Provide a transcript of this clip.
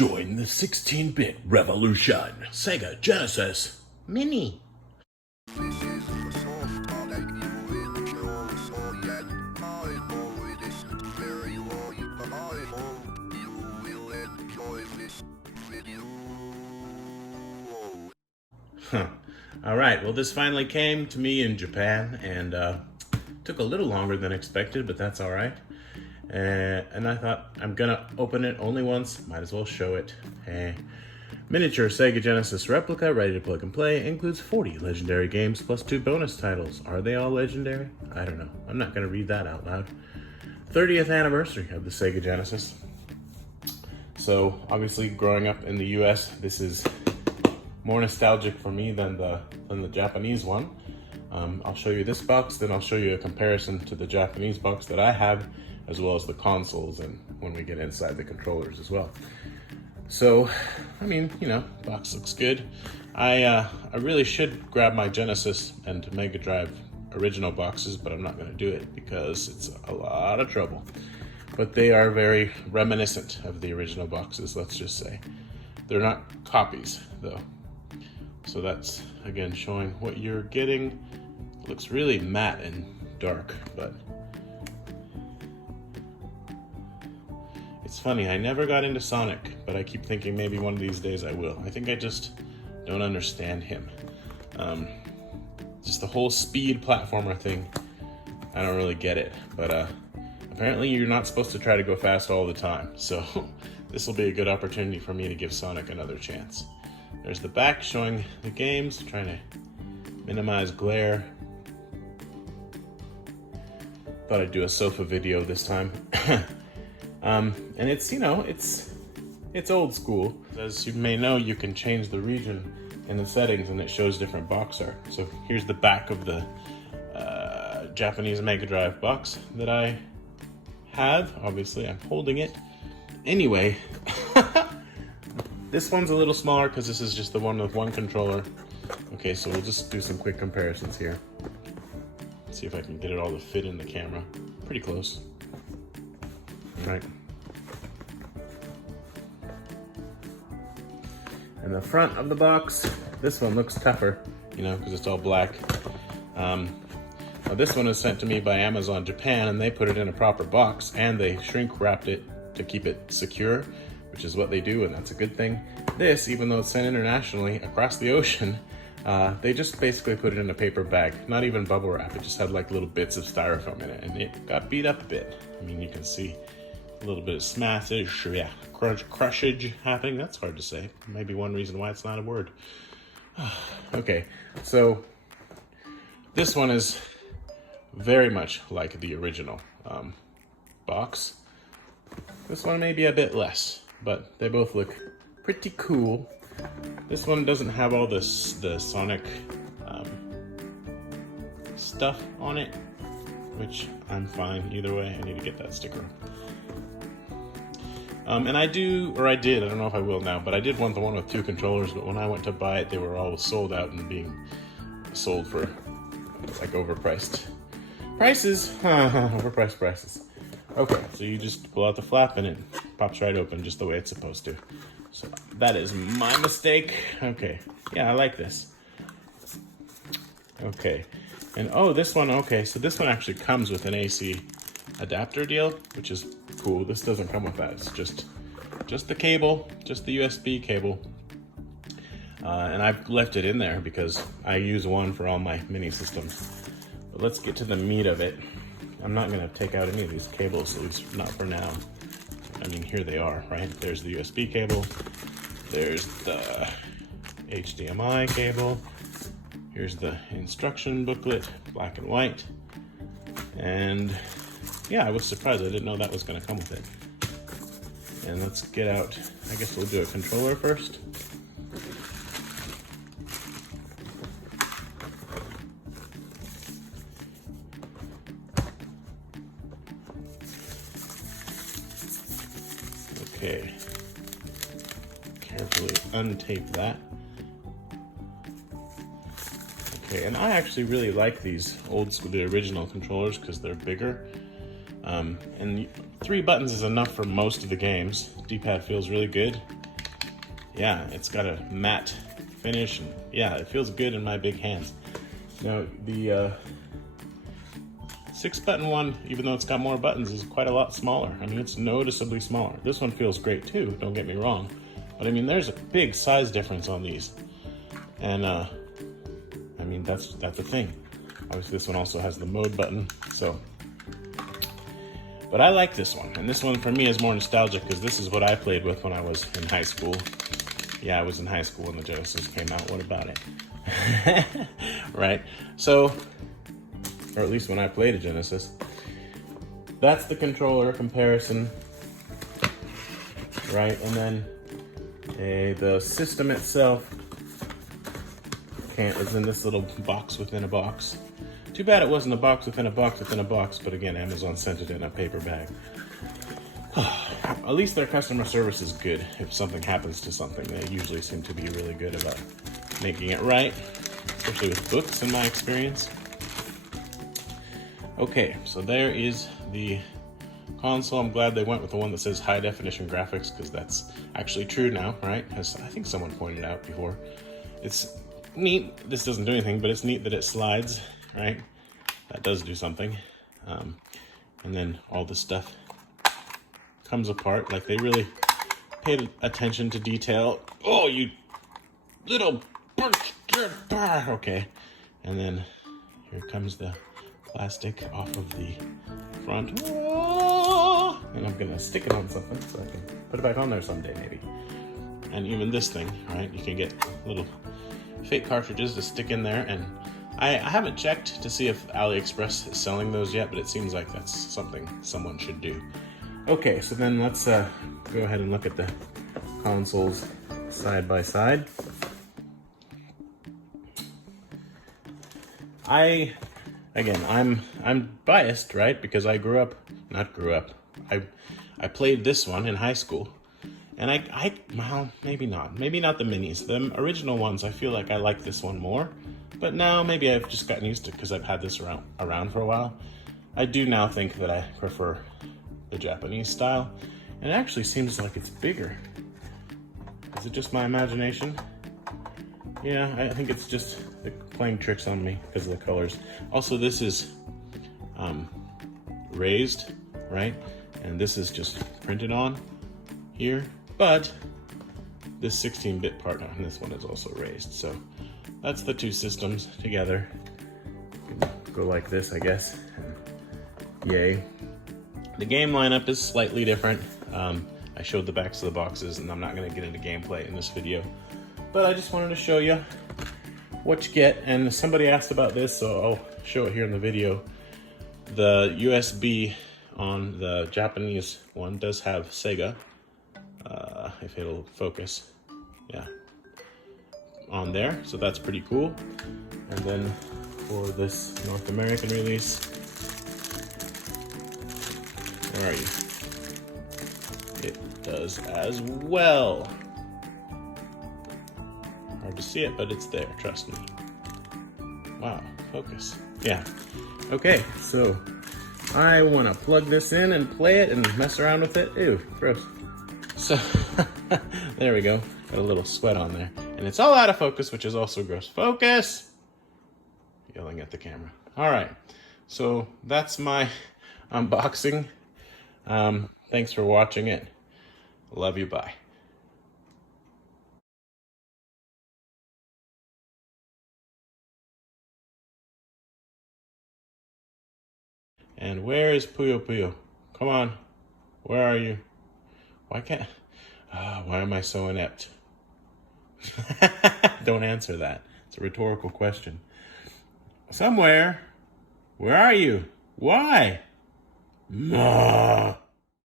Join the 16-bit revolution. Sega Genesis Mini. Alright, well this finally came to me in Japan, and took a little longer than expected, but that's alright. And I thought, I'm gonna open it only once, might as well show it. Miniature Sega Genesis replica, ready to plug and play, includes 40 legendary games plus 2 bonus titles. Are they all legendary? I don't know. I'm not gonna read that out loud. 30th anniversary of the Sega Genesis. So obviously growing up in the US, this is more nostalgic for me than the Japanese one. I'll show you this box, then I'll show you a comparison to the Japanese box that I have, as well as the consoles, and when we get inside the controllers as well. So, I mean, you know, box looks good. I really should grab my Genesis and Mega Drive original boxes, but I'm not gonna do it because it's a lot of trouble. But they are very reminiscent of the original boxes, let's just say. They're not copies, though. So that's, again, showing what you're getting. It looks really matte and dark, but it's funny, I never got into Sonic, but I keep thinking maybe one of these days I will. I think I just don't understand him. Just the whole speed platformer thing, I don't really get it. But apparently you're not supposed to try to go fast all the time. So this will be a good opportunity for me to give Sonic another chance. There's the back showing the games, trying to minimize glare. Thought I'd do a sofa video this time. And it's, you know, it's old school. As you may know, you can change the region in the settings and it shows different box art. So here's the back of the Japanese Mega Drive box that I have. Obviously, I'm holding it. Anyway, this one's a little smaller because this is just the one with one controller. Okay, so we'll just do some quick comparisons here. See if I can get it all to fit in the camera. Pretty close. Right. And the front of the box, this one looks tougher, you know, because it's all black. Now this one was sent to me by Amazon Japan, and they put it in a proper box, and they shrink wrapped it to keep it secure, which is what they do, and that's a good thing. This, even though it's sent internationally across the ocean, they just basically put it in a paper bag, not even bubble wrap. It just had like little bits of styrofoam in it, and it got beat up a bit. I mean, you can see a little bit of smashage, yeah, crushage happening. That's hard to say. Maybe one reason why it's not a word. Okay, so this one is very much like the original box. This one may be a bit less, but they both look pretty cool. This one doesn't have all the Sonic stuff on it, which I'm fine either way. I need to get that sticker. And I did, I don't know if I will now, but I did want the one with 2 controllers, but when I went to buy it, they were all sold out and being sold for like overpriced prices. Overpriced prices. Okay, so you just pull out the flap and it pops right open just the way it's supposed to. So that is my mistake. Okay, yeah, I like this. Okay, and oh, this one, okay, so this one actually comes with an AC adapter deal, which is cool. This doesn't come with that. It's just the cable, just the USB cable. And I've left it in there because I use one for all my mini systems. But let's get to the meat of it. I'm not gonna take out any of these cables, at least not for now. I mean, here they are, right? There's the USB cable. There's the HDMI cable. Here's the instruction booklet, black and white. And yeah, I was surprised. I didn't know that was gonna come with it. And let's get out, I guess we'll do a controller first. Okay, carefully untape that. Okay, and I actually really like these old school, the original controllers, because they're bigger. And 3 buttons is enough for most of the games. D-pad feels really good. yeah, it's got a matte finish, and yeah, it feels good in my big hands. Now, the 6-button one, even though it's got more buttons, is quite a lot smaller. I mean, it's noticeably smaller. This one feels great too, don't get me wrong. But I mean, there's a big size difference on these. And I mean, that's a thing. Obviously, this one also has the mode button, so. But I like this one, and this one for me is more nostalgic because this is what I played with when I was in high school. Yeah, I was in high school when the Genesis came out. What about it? Right? So, or at least when I played a Genesis. That's the controller comparison, right? And then the system itself is in this little box within a box. Too bad it wasn't a box within a box within a box, but again, Amazon sent it in a paper bag. At least their customer service is good. If something happens to something, they usually seem to be really good about making it right, especially with books in my experience. Okay, so there is the console. I'm glad they went with the one that says high definition graphics because that's actually true now, right? As I think someone pointed out before. It's neat. This doesn't do anything, but it's neat that it slides, right? That does do something. And then all this stuff comes apart. Like they really paid attention to detail. Oh, you little... Okay. And then here comes the plastic off of the front. And I'm gonna stick it on something so I can put it back on there someday maybe. And even this thing, right? You can get little fake cartridges to stick in there, and I haven't checked to see if AliExpress is selling those yet, but it seems like that's something someone should do. Okay, so then let's go ahead and look at the consoles side by side. I'm biased, right? Because I I played this one in high school. And well, maybe not the minis. The original ones, I feel like I like this one more. But now maybe I've just gotten used to it because I've had this around for a while. I do now think that I prefer the Japanese style. And it actually seems like it's bigger. Is it just my imagination? Yeah, I think it's just playing tricks on me because of the colors. Also, this is raised, right? And this is just printed on here. But this 16-bit part on this one is also raised. So that's the two systems together. Go like this, I guess. Yay. The game lineup is slightly different. I showed the backs of the boxes, and I'm not going to get into gameplay in this video. But I just wanted to show you what you get. And somebody asked about this, so I'll show it here in the video. The USB on the Japanese one does have SEGA. If it'll focus, yeah, on there. So that's pretty cool. And then for this North American release, where are you? It does as well. Hard to see it, but it's there, trust me. Wow, focus. Yeah. Okay, so I want to plug this in and play it and mess around with it. Ew, gross. So, there we go. Got a little sweat on there. And it's all out of focus, which is also gross. Focus! Yelling at the camera. All right. So, that's my unboxing. Thanks for watching it. Love you. Bye. And where is Puyo Puyo? Come on. Where are you? Why am I so inept? Don't answer that. It's a rhetorical question. Somewhere. Where are you? Why? Ma.